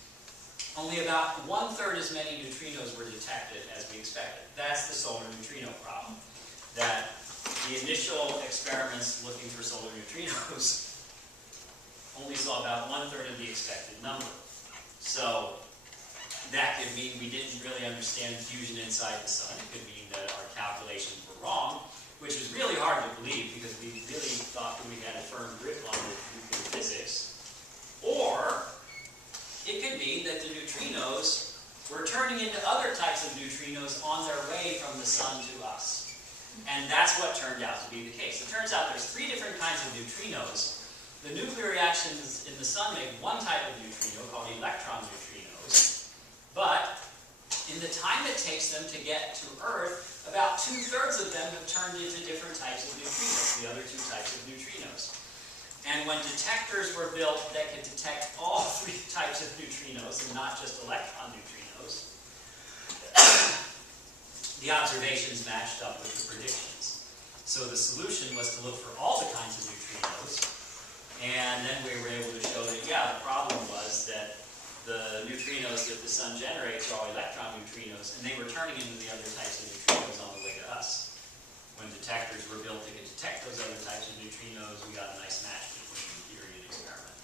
only about 1/3 as many neutrinos were detected as we expected. That's the solar neutrino problem. That the initial experiments looking for solar neutrinos only saw about 1/3 of the expected number. So that could mean we didn't really understand fusion inside the sun. It could mean that our calculations were wrong, which was really hard to believe because we really thought that we had a firm grip on nuclear physics. Or it could mean that the neutrinos were turning into other types of neutrinos on their way from the sun to us. And that's what turned out to be the case. It turns out there's 3 different kinds of neutrinos The nuclear reactions in the sun make one type of neutrino called electron neutrinos, but in the time it takes them to get to Earth, about 2/3 of them have turned into different types of neutrinos, the other two types of neutrinos. And when detectors were built that could detect all three types of neutrinos and not just electron neutrinos, the observations matched up with the predictions. So the solution was to look for all the kinds of neutrinos, and then we were able to show that, yeah, the problem was that the neutrinos that the sun generates are all electron neutrinos, and they were turning into the other types of neutrinos on the way to us. When detectors were built that could detect those other types of neutrinos, we got a nice match between theory and experiment.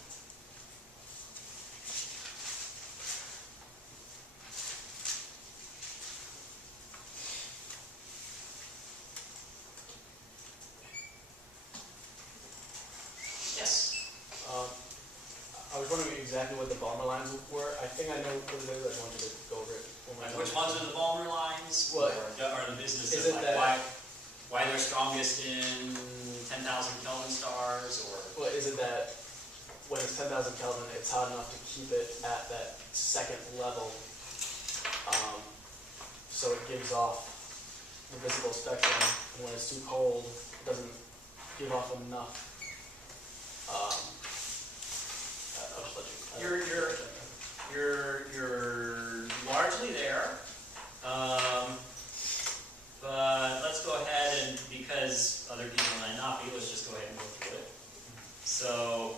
Yes? I was wondering exactly what the Balmer lines were. I think I know what it is. I just wanted to go over it one more Like time. which ones are the Balmer lines? What? Or the business Is of it like that- why they're strongest in 10,000 Kelvin stars, or? Well, is it that when it's 10,000 Kelvin, it's hot enough to keep it at that second level, so it gives off the visible spectrum, and when it's too cold, it doesn't give off enough. I'll just let you. You're largely there. But let's go ahead and, because other people might not be, let's just go ahead and go through it. So,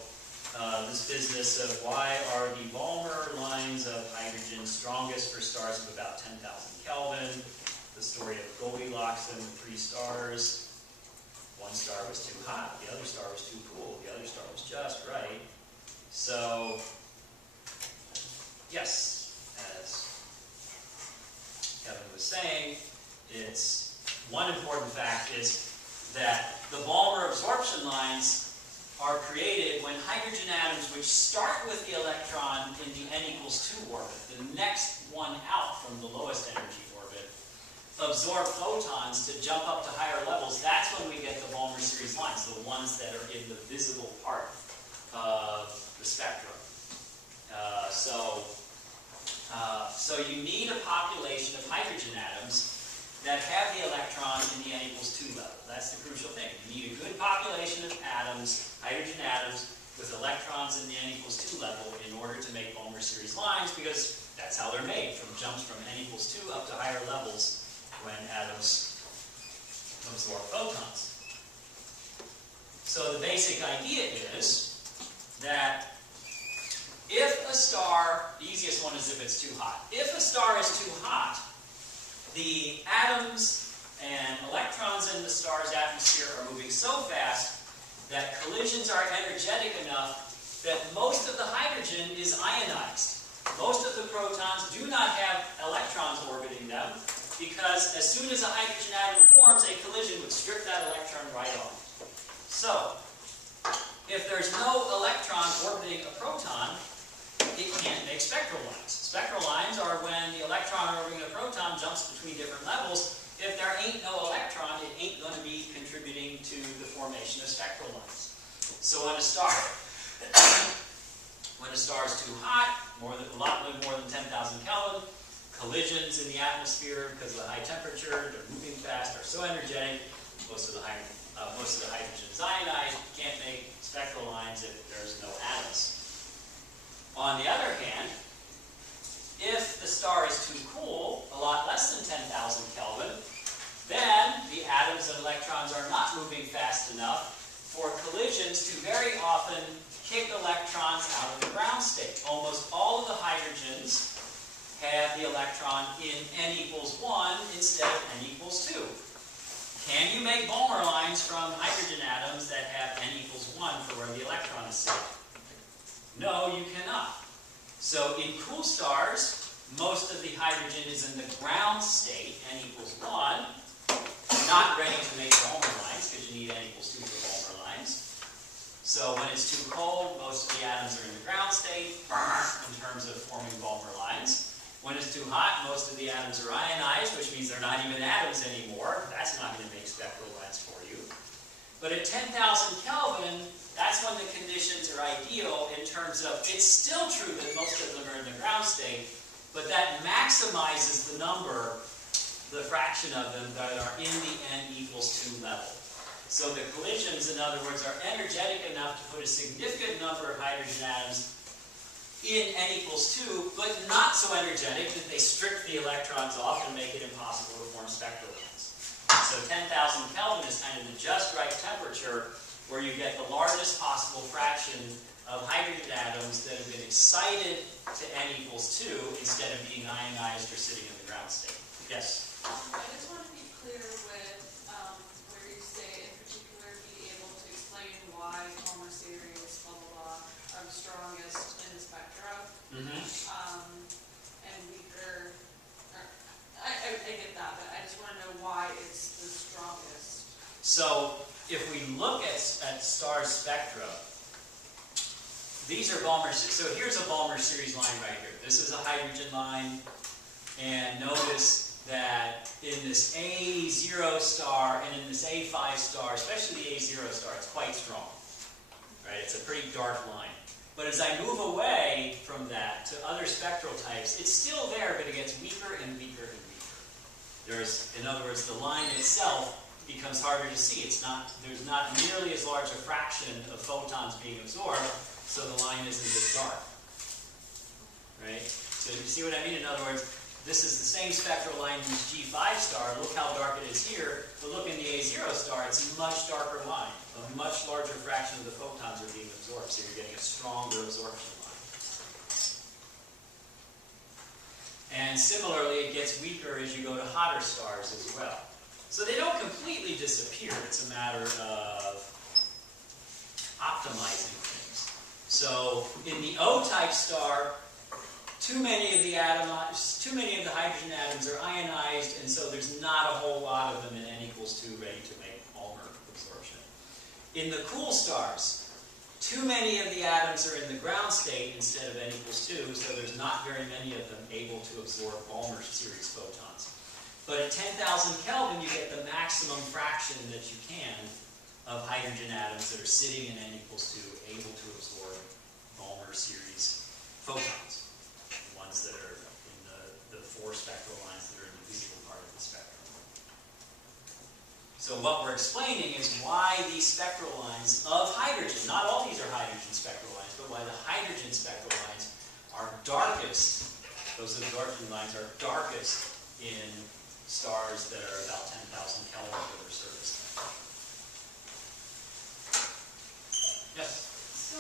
this business of why are the Balmer lines of hydrogen strongest for stars of about 10,000 Kelvin, the story of Goldilocks and the 3 stars. One star was too hot, the other star was too cool, the other star was just right. So, yes, as Kevin was saying, it's one important fact is that the Balmer absorption lines are created when hydrogen atoms which start with the electron in the n=2 orbit, the next one out from the lowest energy orbit, absorb photons to jump up to higher levels. That's when we get the Balmer series lines, the ones that are in the visible part of the spectrum. So you need a population of hydrogen atoms that have the electron in the n=2 level. That's the crucial thing. You need a good population of atoms, hydrogen atoms, with electrons in the n=2 level in order to make Balmer series lines, because that's how they're made, from jumps from n=2 up to higher levels when atoms absorb photons. So the basic idea is that if a star, the easiest one is if it's too hot. If a star is too hot, the atoms and electrons in the star's atmosphere are moving so fast that collisions are energetic enough that most of the hydrogen is ionized. Most of the protons do not have electrons orbiting them, because as soon as a hydrogen atom forms, a collision would strip that electron right off. So, if there's no electron orbiting a proton, it can't make spectral lines. Spectral lines are when the electron orbiting a proton jumps between different levels. If there ain't no electron, it ain't going to be contributing to the formation of spectral lines. So when a star is too hot, a lot more than 10,000 Kelvin, collisions in the atmosphere because of the high temperature, they're moving fast, are so energetic, most of the hydrogen is ionized, you can't make spectral lines if there's no atoms. On the other hand, if the star is too cool, a lot less than 10,000 Kelvin, then the atoms and electrons are not moving fast enough for collisions to very often kick electrons out of the ground state. Almost all of the hydrogens have the electron in n=1 instead of n=2. Can you make Balmer lines from hydrogen atoms that have n=1 for where the electron is sitting? No, you cannot. So in cool stars, most of the hydrogen is in the ground state, n=1, not ready to make Balmer lines, because you need n=2 for Balmer lines. So when it's too cold, most of the atoms are in the ground state, in terms of forming Balmer lines. When it's too hot, most of the atoms are ionized, which means they're not even atoms anymore. That's not going to make spectral lines for you. But at 10,000 Kelvin, that's when the condition terms of, it's still true that most of them are in the ground state, but that maximizes the number, the fraction of them that are in the n equals 2 level. So the collisions, in other words, are energetic enough to put a significant number of hydrogen atoms in n equals 2, but not so energetic that they strip the electrons off and make it impossible to form spectral lines. So 10,000 Kelvin is kind of the just right temperature where you get the largest possible fraction of hydrogen atoms that have been excited to n equals 2 instead of being ionized or sitting in the ground state. Yes? I just want to be clear with where you say, in particular, be able to explain why Palmer series, blah, blah, blah, are the strongest in the spectrum. And weaker. I get that, but I just want to know why it's the strongest. So if we look at star spectra, these are Balmer. So here's a Balmer series line right here. This is a hydrogen line, and notice that in this A0 star and in this A5 star, especially the A0 star, it's quite strong. Right? It's a pretty dark line. But as I move away from that to other spectral types, it's still there, but it gets weaker and weaker and weaker. In other words, the line itself becomes harder to see. There's not nearly as large a fraction of photons being absorbed, so the line isn't as dark. Right? So you see what I mean? In other words, this is the same spectral line in this G5 star. Look how dark it is here. But look in the A0 star, it's a much darker line. A much larger fraction of the photons are being absorbed, so you're getting a stronger absorption line. And similarly, it gets weaker as you go to hotter stars as well. So they don't completely disappear. It's a matter of optimizing things. So in the O-type star, too many of the hydrogen atoms are ionized, and so there's not a whole lot of them in n equals 2 ready to make Balmer absorption. In the cool stars, too many of the atoms are in the ground state instead of n equals 2, so there's not very many of them able to absorb Balmer series photons. But at 10,000 Kelvin, you get the maximum fraction that you can of hydrogen atoms that are sitting in n equals 2, able to absorb Balmer series photons. The ones that are in the 4 spectral lines that are in the visible part of the spectrum. So what we're explaining is why these spectral lines of hydrogen, not all these are hydrogen spectral lines, but why the hydrogen spectral lines are darkest, those absorption lines are darkest in stars that are about 10,000 Kelvin over surface. Yes? So,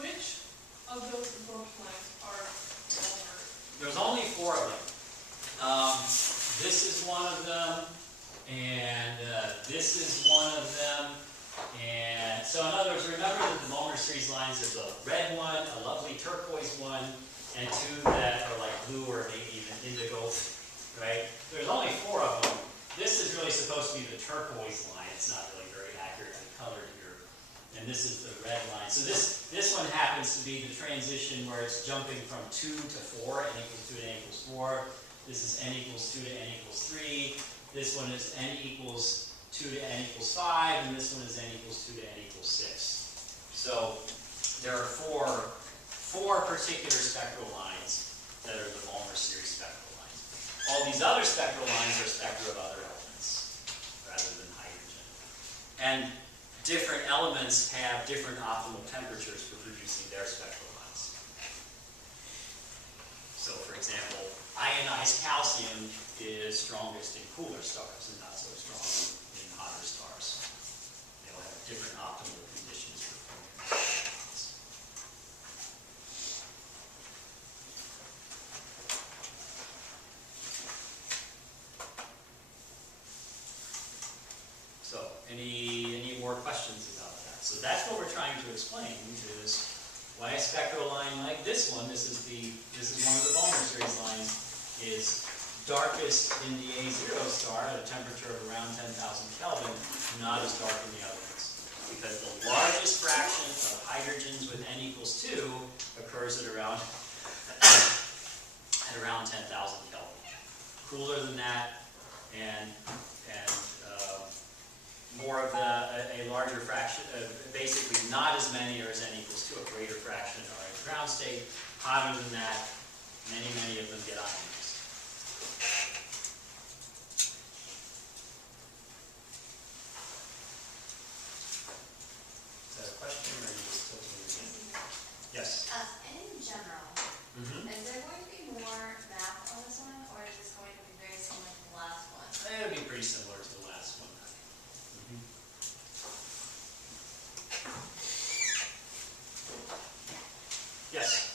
which of those absorption lines are Balmer? There's only 4 of them. This is one of them, and this is one of them. And so in other words, remember that the Balmer series lines, there's a red one, a lovely turquoise one, and 2 that are like blue or maybe even indigo, right? There's only 4 of them. This is really supposed to be the turquoise line. It's not really very accurately colored here. And this is the red line. So this one happens to be the transition where it's jumping from 2 to 4, n equals 2 to n equals 4. This is n equals 2 to n equals 3. This one is n equals 2 to n equals 5, and this one is n equals 2 to n equals 6. So there are four particular spectral lines that are the Balmer series spectral lines. All these other spectral lines are spectra of other elements rather than hydrogen. And different elements have different optimal temperatures for producing their spectral lines. So for example, ionized calcium is strongest in cooler stars and not so strong in hotter stars. They'll have different optimal conditions for forming electrons. So, any more questions about that? So that's what we're trying to explain is why a spectral line like this one, this is one of the Balmer series lines, is darkest in the A0 star at a temperature of around 10,000 Kelvin, not as dark in the other ones. Because the largest fraction of hydrogens with n equals 2 occurs at around 10,000 Kelvin. Cooler than that, and more of a larger fraction, basically not as many or as n equals 2, a greater fraction are in ground state. Hotter than that, many of them get ions. Is that a question or are you just tilting your hand? Yes? In general, Mm-hmm. is there going to be more math on this one, or is this going to be very similar to the last one? It would be pretty similar to the last one. Mhm. Yes?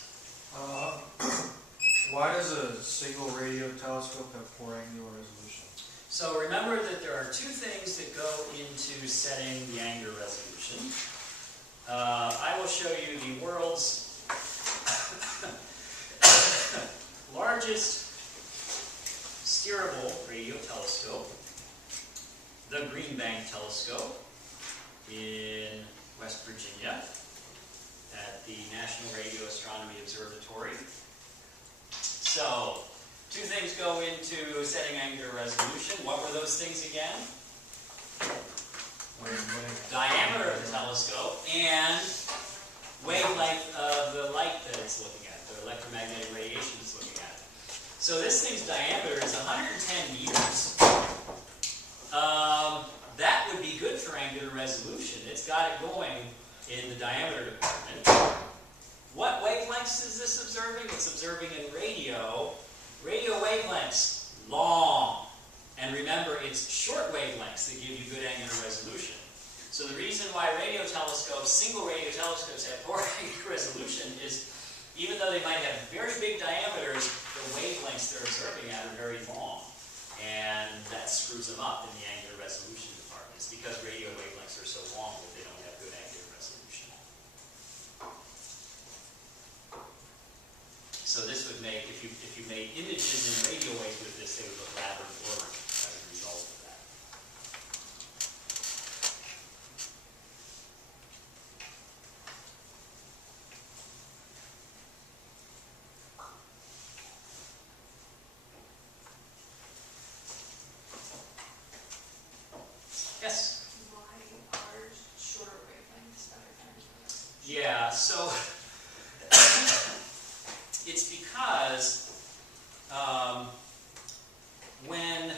Why does a single radio telescope have poor angular resolution? So remember that there are two things that go into setting the angular resolution. I will show you the world's largest steerable radio telescope, the Green Bank Telescope in West Virginia at the National Radio Astronomy Observatory. So, two things go into setting angular resolution. What were those things again? Diameter of the telescope and wavelength of the light that it's looking at, the electromagnetic radiation it's looking at. So this thing's diameter is 110 meters. That would be good for angular resolution. It's got it going in the diameter department. What wavelengths is this observing? It's observing in radio. Radio wavelengths, long. And remember, it's short wavelengths that give you good angular resolution. So the reason why radio telescopes, single radio telescopes, have poor angular resolution is even though they might have very big diameters, the wavelengths they're observing at are very long. And that screws them up in the angular resolution department. It's because radio wavelengths are so long that they don't have good angular resolution. So this would make, if you made images in radio waves with this, they would look rather blurry as a result of that. Yes? Why are shorter wavelengths better for angular? Yeah, so it's because when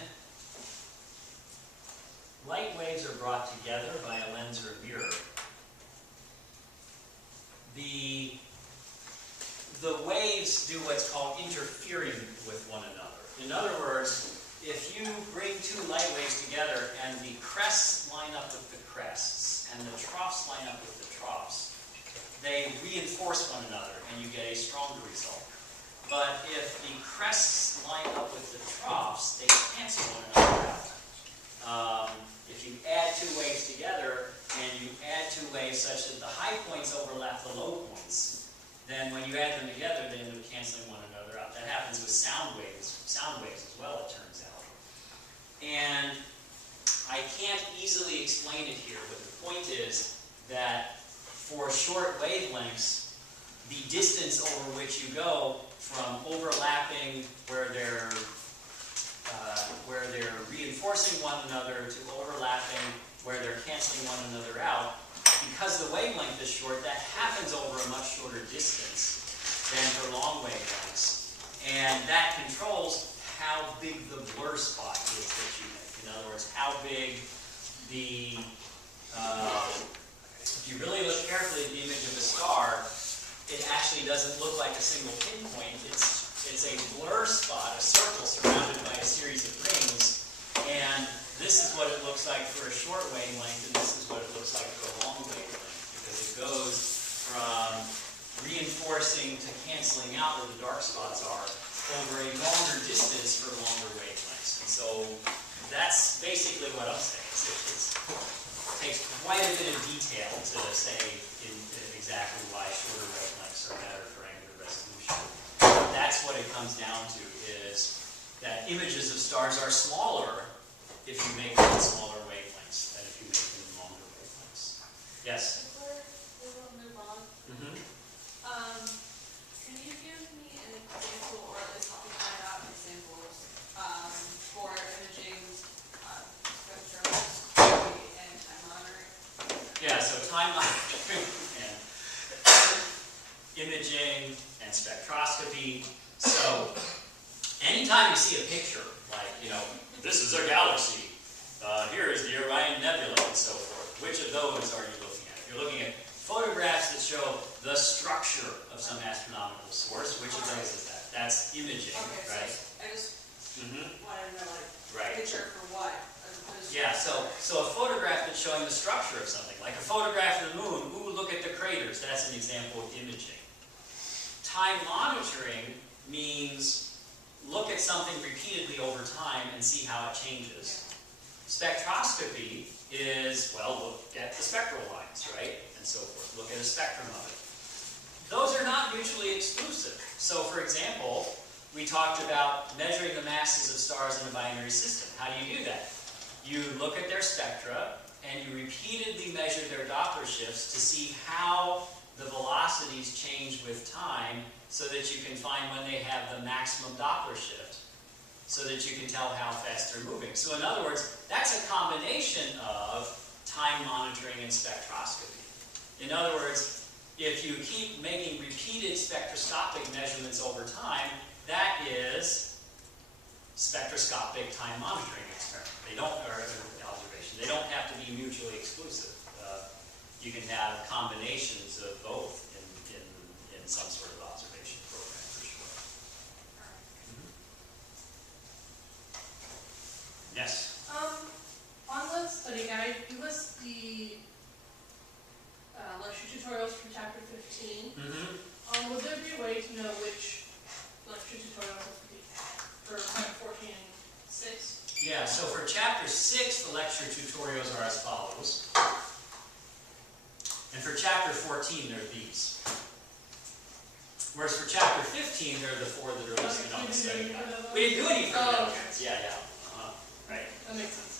light waves are brought together by a lens or a mirror, the waves do what's called interfering with one another. In other words, if you bring two light waves together and the crests line up with the crests and the troughs line up with the troughs, they reinforce one another and you get a stronger result. But if the crests line up with the troughs, they cancel one another out. If you add two waves together and you add two waves such that the high points overlap the low points, then when you add them together, they end up canceling one another out. That happens with sound waves as well, it turns out. And I can't easily explain it here, but the point is that for short wavelengths, the distance over which you go from overlapping where they're reinforcing one another to overlapping where they're canceling one another out, because the wavelength is short, that happens over a much shorter distance than for long wavelengths. And that controls how big the blur spot is that you make. In other words, how big the, if you really look carefully at the image of a star, it actually doesn't look like a single pinpoint. It's a blur spot, a circle surrounded by a series of rings. And this is what it looks like for a short wavelength, and this is what it looks like for a long wavelength, because it goes from reinforcing to canceling out where the dark spots are over a longer distance for longer wavelengths. And so that's basically what I'm saying. It takes quite a bit of detail to say exactly why shorter wavelengths are better for angular resolution. That's what it comes down to, is that images of stars are smaller if you make them in smaller wavelengths than if you make them in longer wavelengths. Yes? We'll move on. Can you give me an example, or at least help me find out examples, for imaging spectroscopy and time monitoring? Yeah, so time monitoring imaging and spectroscopy. So anytime you see a picture, like, you know, this is a galaxy, here is the Orion Nebula, and so forth, which of those are you looking at? If you're looking at photographs that show the structure of some astronomical source, which of those is that? That's imaging, Okay, right? so I just Mm-hmm. wanted to know, like, Right. picture for what, as opposed to. Yeah, so a photograph that's showing the structure of something, like a photograph of the moon, ooh, look at the craters, that's an example of imaging. Time monitoring means look at something repeatedly over time and see how it changes. Spectroscopy is, well, look at the spectral lines, right? And so forth. Look at a spectrum of it. Those are not mutually exclusive. So, for example, we talked about measuring the masses of stars in a binary system. How do you do that? You look at their spectra and you repeatedly measure their Doppler shifts to see how the velocities change with time so that you can find when they have the maximum Doppler shift, so that you can tell how fast they're moving. So in other words, that's a combination of time monitoring and spectroscopy. In other words, if you keep making repeated spectroscopic measurements over time, that is spectroscopic time monitoring experiment. They don't, or observation. They don't have to be mutually exclusive. You can have combinations of both in some sort of observation program for sure. Yes. On the study guide, you list the lecture tutorials for chapter 15. Mm-hmm. Would there be a way to know which lecture tutorials would be for 14 and 6? Yeah, so for chapter 6, the lecture tutorials are as follows. And for chapter 14, they're these. Whereas for chapter 15, they're the 4 that are listed on the study guide. We didn't do any for them. Okay. Yeah. Right. That makes sense.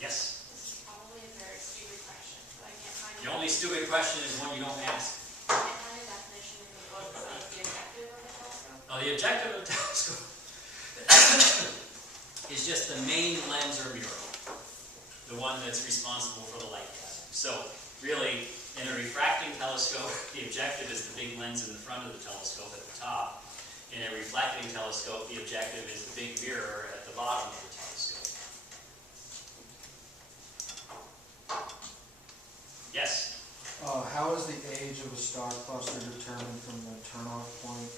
Yes. This is probably a very stupid question, but I can't find. The only stupid question is one you don't ask. I can't find a definition in the book of the objective of a telescope. The objective of a telescope is just the main lens or mirror, the one that's responsible for the light gathering. So really, in a refracting telescope, the objective is the big lens in the front of the telescope at the top. In a reflecting telescope, the objective is the big mirror at the bottom of the telescope. Yes? How is the age of a star cluster determined from the turnoff point